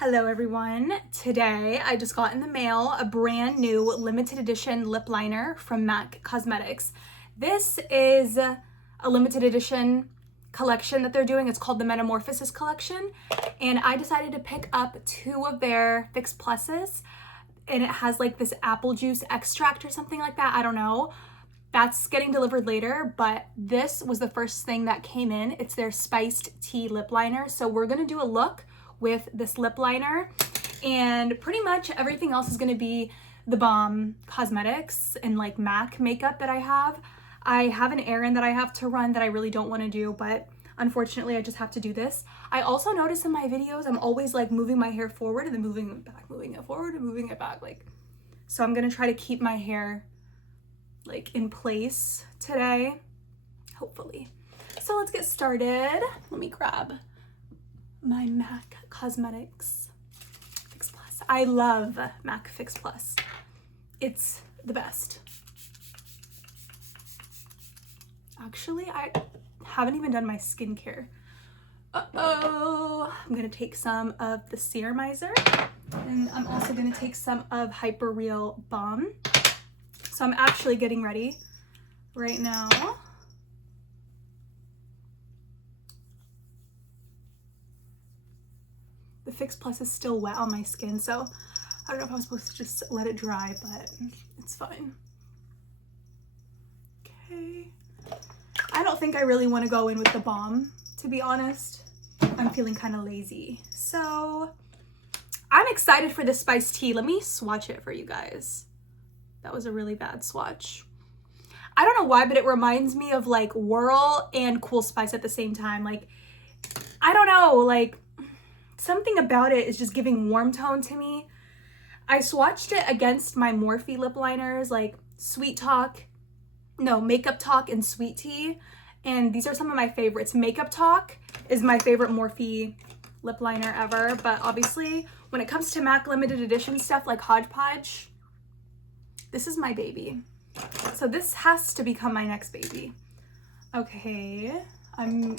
Hello everyone. Today I just got in the mail a brand new limited edition lip liner from MAC Cosmetics. This is a limited edition collection that they're doing. It's called the Metamorphosis collection, and I decided to pick up two of their Fix Pluses, and it has like this apple juice extract or something like that. I don't know. That's getting delivered later, but this was the first thing that came in. It's their spiced tea lip liner. So we're gonna do a look with this lip liner, and pretty much everything else is going to be the Balm Cosmetics and like MAC makeup that I have. I have an errand that I have to run that I really don't want to do, but unfortunately I just have to do this. I also notice in my videos I'm always like moving my hair forward and then moving it back, moving it forward and moving it back, like, so I'm gonna try to keep my hair like in place today, hopefully. So let's get started. Let me grab my MAC Cosmetics Fix Plus. I love MAC Fix Plus. It's the best. Actually, I haven't even done my skincare. I'm gonna take some of the Seramizer, and I'm also gonna take some of Hyper Real Balm. So I'm actually getting ready right now. The Fix Plus is still wet on my skin, so I don't know if I'm supposed to just let it dry, but it's fine. Okay. I don't think I really want to go in with the balm, to be honest. I'm feeling kind of lazy. So I'm excited for this spiced tea. Let me swatch it for you guys. That was a really bad swatch. I don't know why, but it reminds me of like Whirl and Cool Spice at the same time. Like, I don't know, like, something about it is just giving warm tone to me. I swatched it against my Morphe lip liners, like Makeup Talk and Sweet Tea. And these are some of my favorites. Makeup Talk is my favorite Morphe lip liner ever. But obviously, when it comes to MAC limited edition stuff like Hodgepodge, this is my baby. So this has to become my next baby. Okay, I'm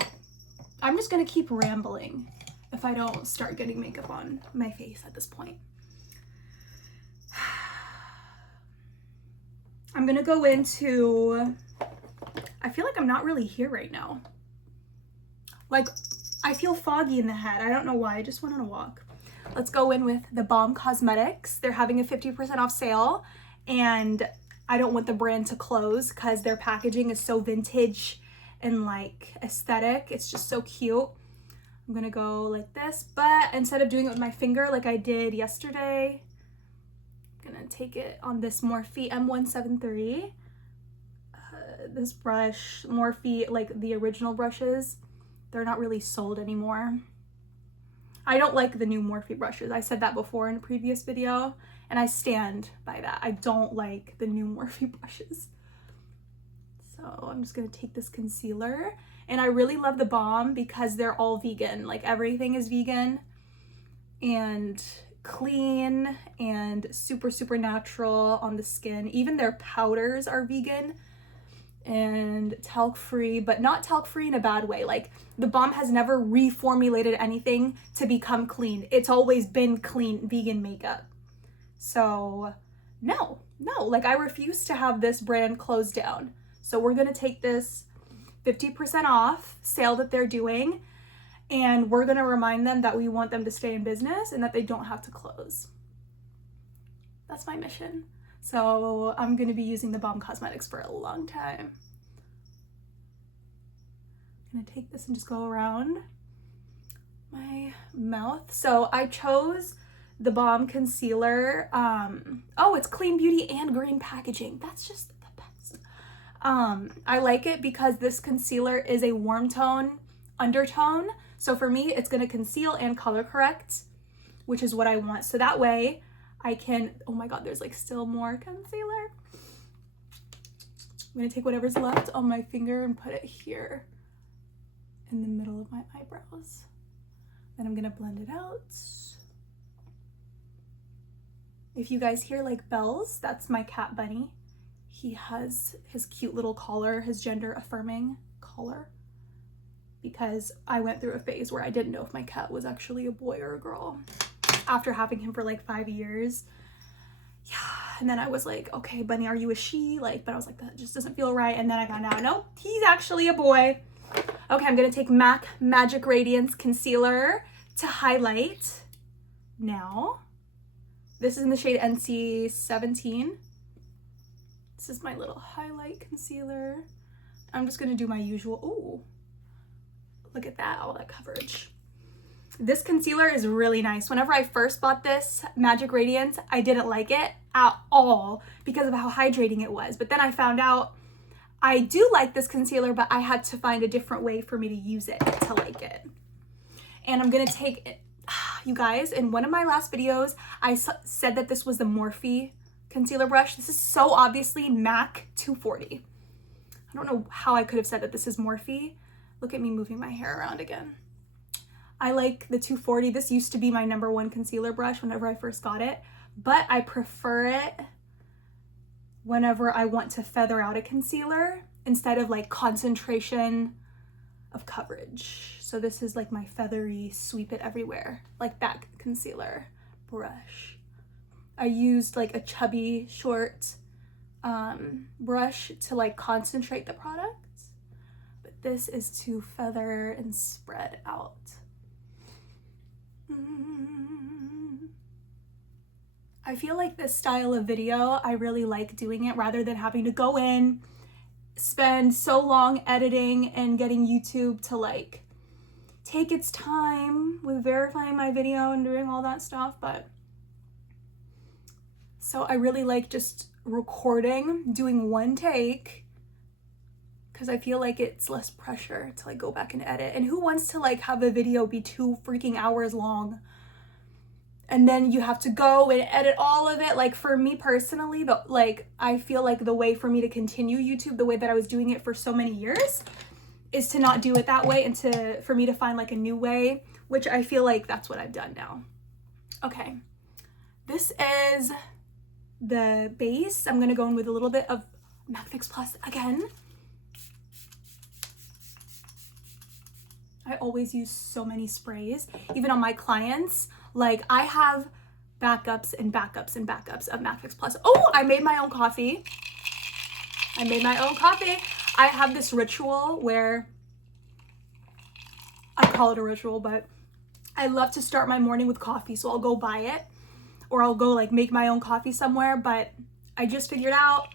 just gonna keep rambling if I don't start getting makeup on my face at this point. I'm gonna go into, I feel like I'm not really here right now. Like, I feel foggy in the head. I don't know why, I just went on a walk. Let's go in with the Balm Cosmetics. They're having a 50% off sale, and I don't want the brand to close because their packaging is so vintage and like aesthetic. It's just so cute. I'm gonna go like this, but instead of doing it with my finger like I did yesterday, I'm gonna take it on this Morphe M173. This brush, Morphe, like the original brushes, they're not really sold anymore. I don't like the new Morphe brushes. I said that before in a previous video, and I stand by that. I don't like the new Morphe brushes. So I'm just gonna take this concealer. And I really love the balm because they're all vegan. Like, everything is vegan and clean and super, super natural on the skin. Even their powders are vegan and talc-free, but not talc-free in a bad way. Like, the balm has never reformulated anything to become clean. It's always been clean vegan makeup. So no, like, I refuse to have this brand closed down. So we're gonna take this 50% off sale that they're doing, and we're gonna remind them that we want them to stay in business and that they don't have to close. That's my mission. So I'm gonna be using the Balm Cosmetics for a long time. I'm gonna take this and just go around my mouth. So I chose the Balm concealer. Oh, it's clean beauty and green packaging. That's just the best. I like it because this concealer is a warm tone undertone. So for me, it's gonna conceal and color correct, which is what I want. So that way I can, oh my God, there's like still more concealer. I'm gonna take whatever's left on my finger and put it here in the middle of my eyebrows. Then I'm gonna blend it out. If you guys hear like bells, that's my cat Bunny. He has his cute little collar, his gender affirming collar, because I went through a phase where I didn't know if my cat was actually a boy or a girl. after having him for like 5 years. Yeah, and then I was like, okay, Bunny, are you a she? Like, but I was like, that just doesn't feel right. And then I found out, nope, he's actually a boy. Okay, I'm gonna take MAC Magic Radiance Concealer to highlight now. This is in the shade NC17. This is my little highlight concealer. I'm just gonna do my usual, ooh, look at that, all that coverage. This concealer is really nice. Whenever I first bought this Magic Radiance, I didn't like it at all because of how hydrating it was. But then I found out I do like this concealer, but I had to find a different way for me to use it to like it. And I'm gonna take it, you guys, in one of my last videos, I said that this was the Morphe concealer brush. This is so obviously MAC 240. I don't know how I could have said that this is Morphe. Look at me moving my hair around again. I like the 240. This used to be my #1 concealer brush whenever I first got it, but I prefer it whenever I want to feather out a concealer instead of like concentration of coverage. So this is like my feathery, sweep it everywhere, like that concealer brush. I used like a chubby, short brush to like concentrate the product, but this is to feather and spread out. I feel like this style of video, I really like doing it rather than having to go in, spend so long editing and getting YouTube to like take its time with verifying my video and doing all that stuff. But so I really like just recording, doing one take, because I feel like it's less pressure to like go back and edit. And who wants to like have a video be 2 freaking hours long and then you have to go and edit all of it? Like for me personally, I feel like the way for me to continue YouTube the way that I was doing it for so many years is to not do it that way and for me to find like a new way, which I feel like that's what I've done now. Okay, this is the base. I'm gonna go in with a little bit of MAC Fix Plus again. I always use so many sprays, even on my clients. Like I have backups and backups and backups of MAC Fix Plus. Oh, I made my own coffee. I have this ritual where, I call it a ritual, but I love to start my morning with coffee. So I'll go buy it or I'll go like make my own coffee somewhere. But I just figured out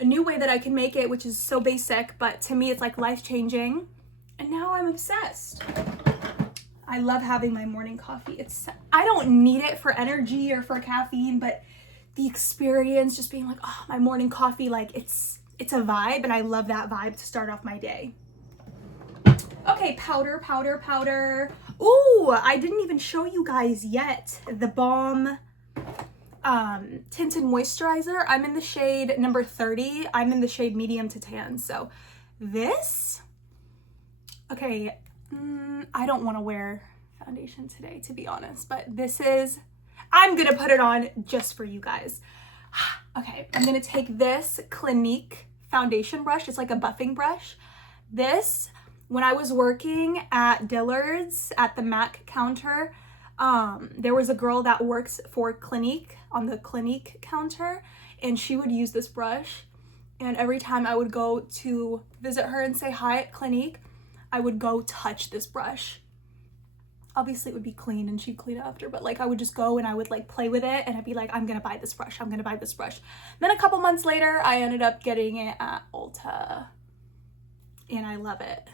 a new way that I can make it, which is so basic, but to me it's like life-changing. And now I'm obsessed. I love having my morning coffee. I don't need it for energy or for caffeine, but the experience, just being like, oh, my morning coffee, like it's a vibe, and I love that vibe to start off my day. Okay, powder. Ooh, I didn't even show you guys yet the Balm Tinted Moisturizer. I'm in the shade number 30. I'm in the shade medium to tan. So this, okay, I don't want to wear foundation today, to be honest, but I'm gonna put it on just for you guys. Okay, I'm gonna take this Clinique foundation brush. It's like a buffing brush. This, when I was working at Dillard's at the MAC counter, there was a girl that works for Clinique on the Clinique counter, and she would use this brush. And every time I would go to visit her and say hi at Clinique, I would go touch this brush. Obviously it would be clean and she'd clean it after, but like I would just go and I would like play with it and I'd be like, I'm gonna buy this brush. Then a couple months later, I ended up getting it at Ulta, and I love it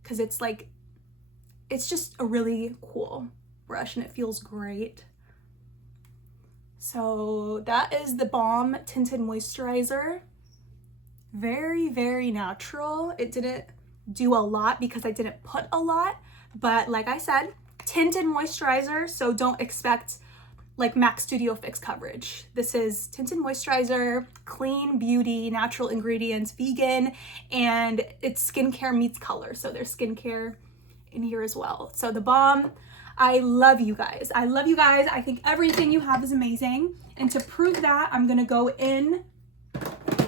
because it's just a really cool brush and it feels great. So that is the Balm Tinted Moisturizer. Very, very natural. It didn't do a lot because I didn't put a lot, but like I said, tinted moisturizer, so don't expect like MAC Studio Fix coverage. This is tinted moisturizer, clean beauty, natural ingredients, vegan, and it's skincare meets color, so there's skincare in here as well. So the Balm, I love you guys. I think everything you have is amazing, and to prove that, I'm gonna go in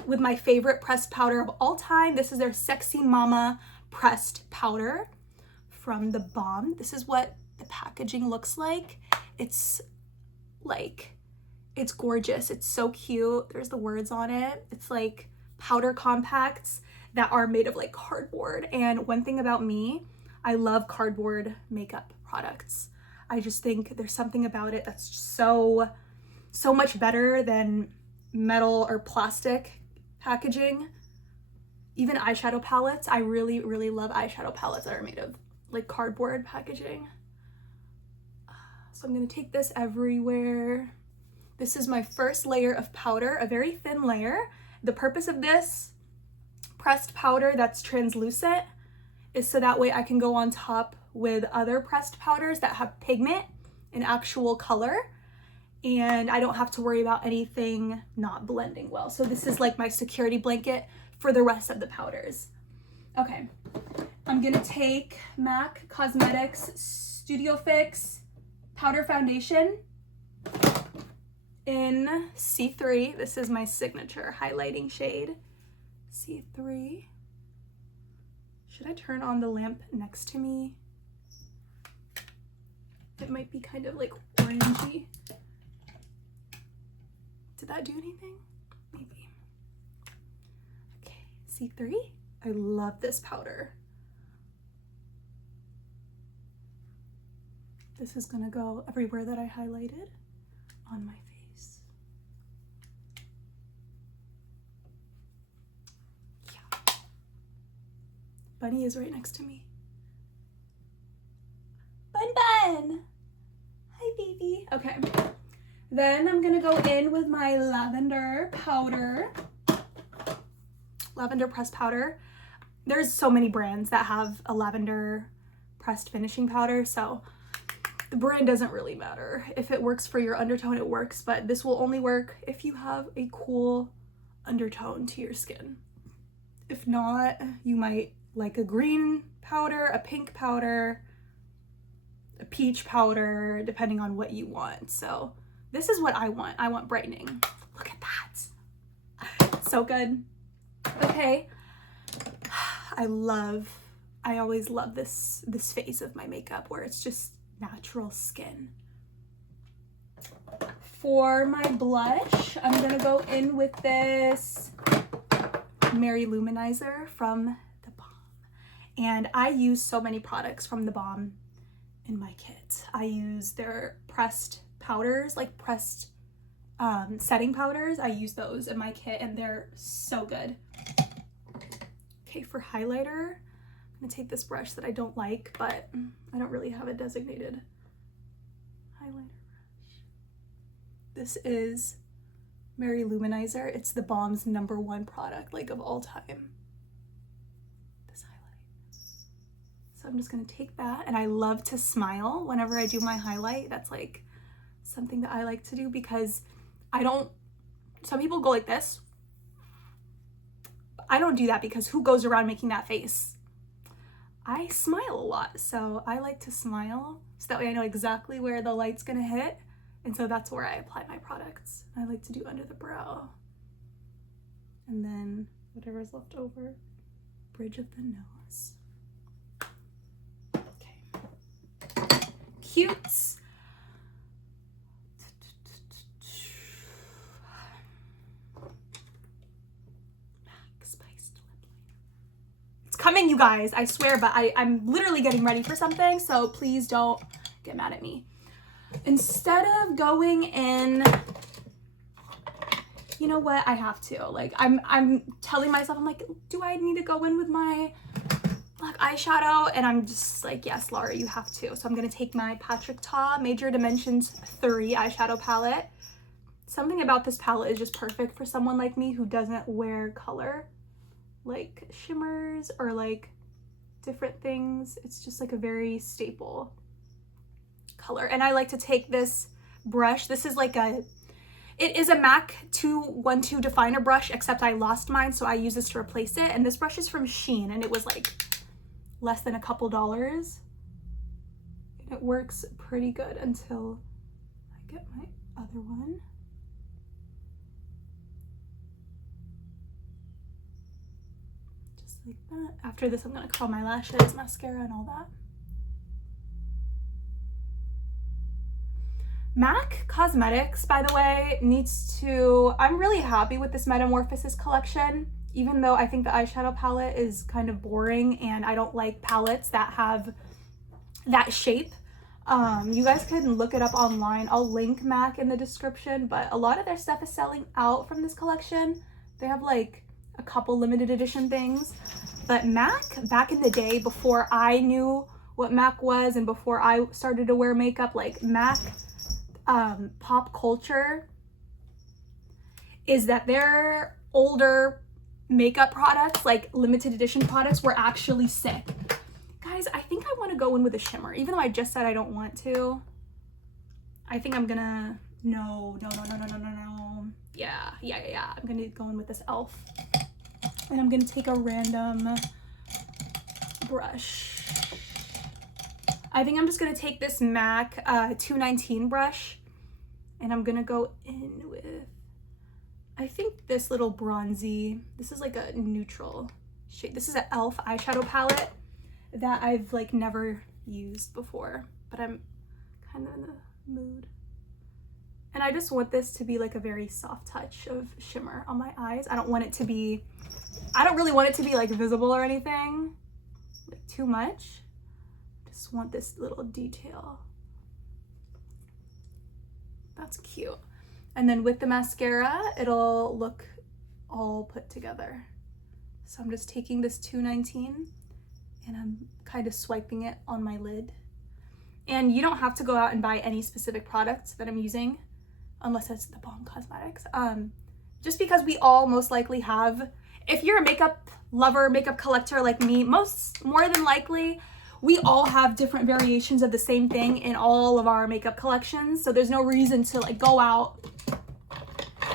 with my favorite pressed powder of all time. This is their Sexy Mama pressed powder from the Balm. This is what the packaging looks like. It's Like, it's gorgeous. It's so cute. There's the words on it. It's like powder compacts that are made of like cardboard. And one thing about me, I love cardboard makeup products. I just think there's something about it that's so much better than metal or plastic packaging. Even eyeshadow palettes, I really, really love eyeshadow palettes that are made of like cardboard packaging. So I'm gonna take this everywhere. This is my first layer of powder, a very thin layer. The purpose of this pressed powder that's translucent is so that way I can go on top with other pressed powders that have pigment and actual color, and I don't have to worry about anything not blending well. So this is like my security blanket for the rest of the powders. Okay, I'm gonna take MAC Cosmetics Studio Fix Powder Foundation in C3. This is my signature highlighting shade, C3. Should I turn on the lamp next to me? It might be kind of like orangey. Did that do anything? Maybe. Okay, C3. I love this powder. This is gonna go everywhere that I highlighted on my face. Yeah. Bunny is right next to me. Bun! Hi, baby. Okay. Then I'm gonna go in with my lavender powder. Lavender pressed powder. There's so many brands that have a lavender pressed finishing powder, so the brand doesn't really matter. If it works for your undertone, it works, but this will only work if you have a cool undertone to your skin. If not, you might like a green powder, a pink powder, a peach powder, depending on what you want. So this is what I want. I want brightening. Look at that. So good. Okay. I always love this phase of my makeup where it's just natural skin. For my blush, I'm gonna go in with this Mary Luminizer from The Balm. And I use so many products from The Balm in my kit. I use their pressed powders, like pressed setting powders. I use those in my kit and they're so good. Okay, for highlighter, I'm gonna take this brush that I don't like, but I don't really have a designated highlighter brush. This is Mary Luminizer. It's The Balm's #1 product, like, of all time. This highlight. So I'm just gonna take that, and I love to smile whenever I do my highlight. That's like something that I like to do because some people go like this. I don't do that because who goes around making that face? I smile a lot, so I like to smile so that way I know exactly where the light's gonna hit, and so that's where I apply my products. I like to do under the brow, and then whatever's left over, bridge of the nose. Okay, cutes. Coming, you guys, I swear, but I'm literally getting ready for something, so please don't get mad at me. Instead of going in, you know what, I have to, like, I'm telling myself, I'm like, do I need to go in with my black eyeshadow? And I'm just like, yes, Laura, you have to. So I'm gonna take my Patrick Ta Major Dimensions 3 eyeshadow palette. Something about this palette is just perfect for someone like me who doesn't wear color, like shimmers or like different things. It's just like a very staple color. And I like to take this brush. This is like it is a MAC 212 definer brush, except I lost mine, so I use this to replace it. And this brush is from Shein, and it was like less than a couple dollars. And it works pretty good until I get my other one. Like that. After this, I'm gonna curl my lashes, mascara, and all that. MAC Cosmetics, by the way, needs to, I'm really happy with this Metamorphosis collection, even though I think the eyeshadow palette is kind of boring and I don't like palettes that have that shape. You guys can look it up online. I'll link MAC in the description, but a lot of their stuff is selling out from this collection. They have like a couple limited edition things, but MAC, back in the day, before I knew what MAC was and before I started to wear makeup, like MAC pop culture is that their older makeup products, like limited edition products, were actually sick. Guys, I think I want to go in with a shimmer, even though I just said I don't want to. I think I'm gonna, no. Yeah. I'm gonna go in with this e.l.f. And I'm gonna take a random brush. I think I'm just gonna take this MAC 219 brush and I'm gonna go in with, I think this little bronzy, this is like a neutral shade. This is an e.l.f. eyeshadow palette that I've like never used before, but I'm kind of in the mood. And I just want this to be like a very soft touch of shimmer on my eyes. I don't want it to be, I don't really want it to be like visible or anything, like too much. Just want this little detail. That's cute. And then with the mascara, it'll look all put together. So I'm just taking this 219 and I'm kind of swiping it on my lid. And you don't have to go out and buy any specific products that I'm using unless it's the Balm Cosmetics. Just because we all most likely have, if you're a makeup lover, makeup collector like me, more than likely, we all have different variations of the same thing in all of our makeup collections. So there's no reason to like go out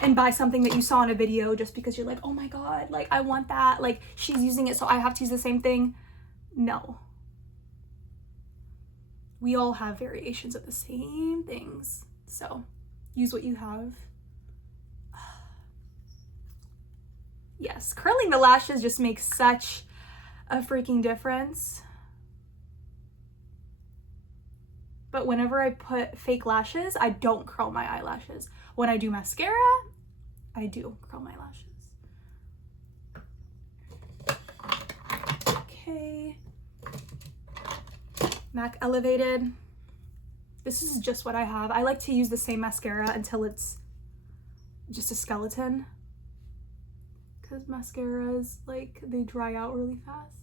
and buy something that you saw in a video just because you're like, oh my God, like I want that. Like she's using it, so I have to use the same thing. No. We all have variations of the same things. So use what you have. Yes, curling the lashes just makes such a freaking difference. But whenever I put fake lashes, I don't curl my eyelashes. When I do mascara, I do curl my lashes. Okay. MAC Elevated. This is just what I have. I like to use the same mascara until it's just a skeleton, because mascaras, like, they dry out really fast.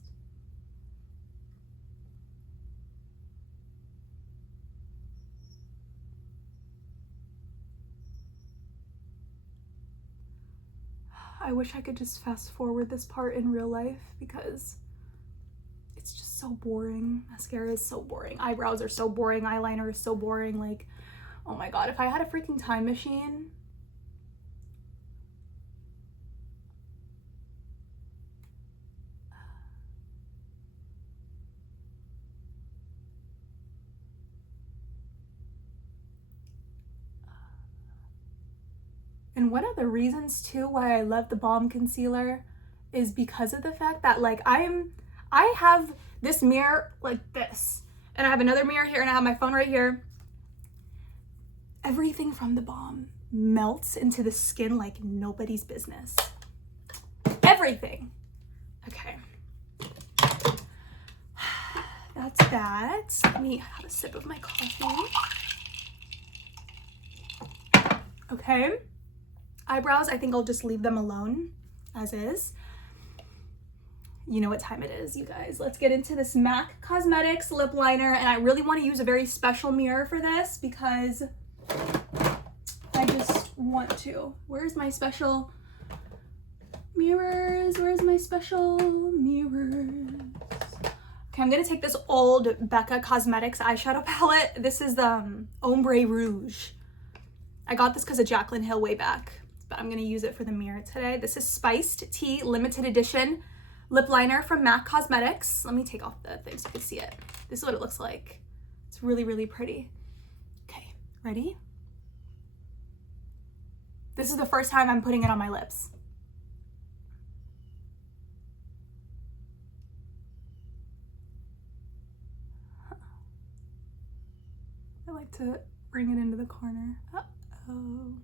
I wish I could just fast forward this part in real life because it's just so boring. Mascara is so boring. Eyebrows are so boring. Eyeliner is so boring. Like, oh my God, if I had a freaking time machine. And one of the reasons too why I love the Balm Concealer is because of the fact that like I have this mirror like this, and I have another mirror here, and I have my phone right here. Everything from the Balm melts into the skin like nobody's business. Everything. Okay. That's that. Let me have a sip of my coffee. Okay. Eyebrows, I think I'll just leave them alone as is. You know what time it is, you guys. Let's get into this MAC Cosmetics lip liner, and I really want to use a very special mirror for this because I just want to. Where's my special mirrors? Where's my special mirrors? Okay, I'm gonna take this old Becca Cosmetics eyeshadow palette. This is the Ombre Rouge. I got this because of Jaclyn Hill way back, but I'm gonna use it for the mirror today. This is Spiced Tea Limited Edition lip liner from MAC Cosmetics. Let me take off the thing so you can see it. This is what it looks like. It's really, really pretty. Okay, ready? This is the first time I'm putting it on my lips. I like to bring it into the corner. Uh-oh.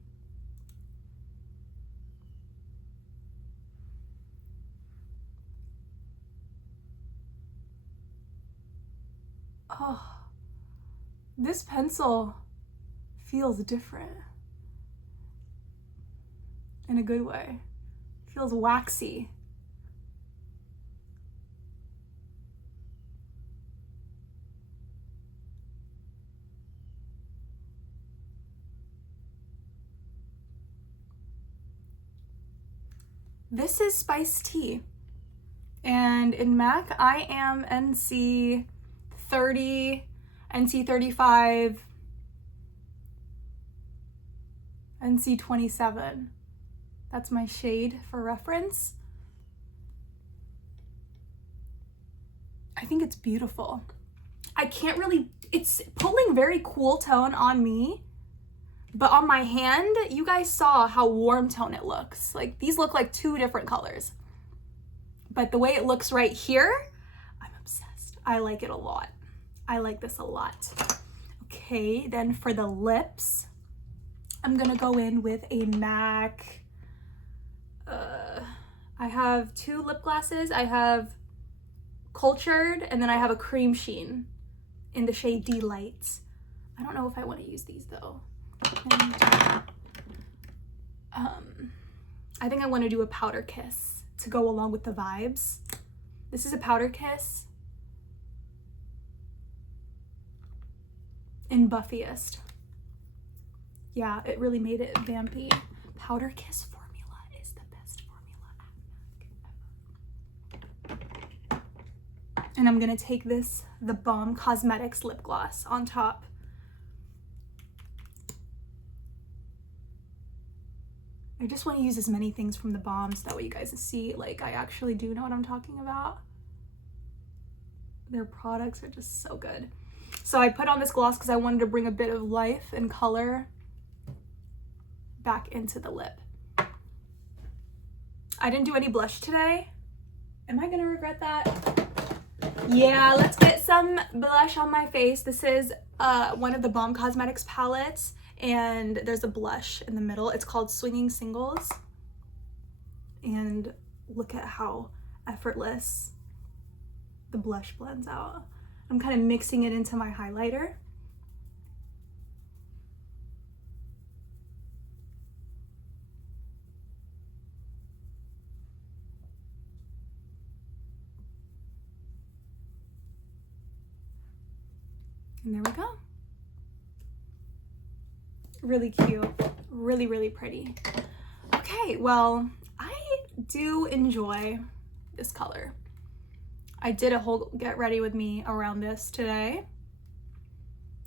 Oh, this pencil feels different in a good way. It feels waxy. This is Spiced Tea, and in MAC I am NC 30, NC 35, NC 27. That's my shade for reference. I think it's beautiful. I can't really, it's pulling very cool tone on me, but on my hand, you guys saw how warm tone it looks. Like, these look like two different colors. But the way it looks right here, I'm obsessed. I like it a lot. I like this a lot. Okay, then for the lips, I'm gonna go in with a MAC. I have two lip glosses. I have Cultured, and then I have a Cream Sheen in the shade Delight. I don't know if I want to use these though. And, I think I want to do a Powder Kiss to go along with the vibes. This is a Powder Kiss in Buffiest. Yeah, it really made it vampy. Powder Kiss formula is the best formula ever. And I'm gonna take this, the Balm Cosmetics lip gloss on top. I just want to use as many things from the Balms, that way you guys see, like, I actually do know what I'm talking about. Their products are just so good. So I put on this gloss because I wanted to bring a bit of life and color back into the lip. I didn't do any blush today. Am I gonna regret that? Yeah, let's get some blush on my face. This is one of the Balm Cosmetics palettes, and there's a blush in the middle. It's called Swinging Singles. And look at how effortless the blush blends out. I'm kind of mixing it into my highlighter. And there we go. Really cute, really, really pretty. Okay, well, I do enjoy this color. I did a whole get ready with me around this today,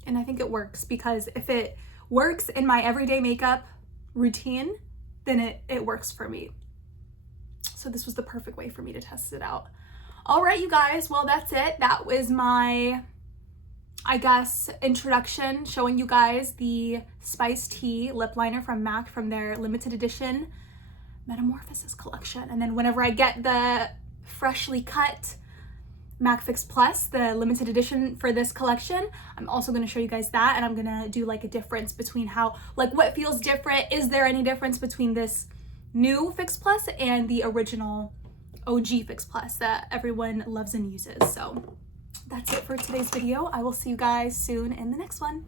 and I think it works, because if it works in my everyday makeup routine, then it works for me. So this was the perfect way for me to test it out. All right, you guys, well, that's it. That was my, I guess, introduction, showing you guys the Spiced Tea lip liner from MAC from their limited edition Metamorphosis collection. And then whenever I get the freshly cut MAC Fix Plus, the limited edition for this collection, I'm also going to show you guys that, and I'm going to do like a difference between how, like, what feels different. Is there any difference between this new Fix Plus and the original OG Fix Plus that everyone loves and uses? So that's it for today's video. I will see you guys soon in the next one.